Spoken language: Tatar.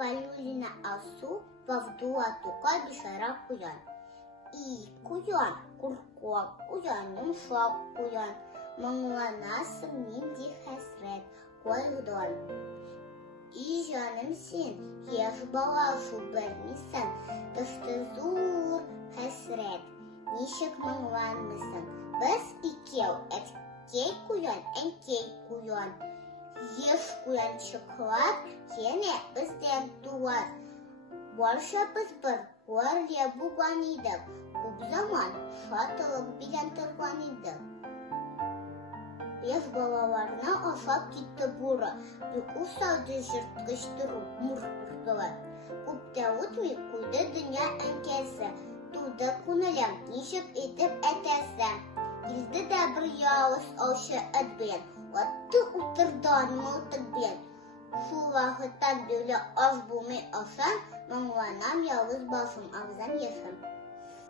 валюліна асу вавдуатука дишара куян. І куян, куркок куян, йумшок куян, маңланасым нинди хәсрәт кайгыдан. И жаным син, яш бала шул белмисең, тышты зур хәсрәт, ничек маңланмыйсың? Без икәү, әткәй куян, әнкәй куян, еш куянчыклар, янә бездән туар. Барчабыз бер гвардия булган идек, күп заман шатлык белән торган идек. Яш балаларны ашап китте буры, бик усалды жырткычтыру муркырдылар. Күп тә үтми куйды дөнья әнкәсе, туды күңелем, ничек итеп әтәсем. Килде дә бер явыз аушы эт белән, атты утырдан мылтык белән. Шул вакыттан бирле аш булмый асан, маңланам явыз башым, агызам яшем.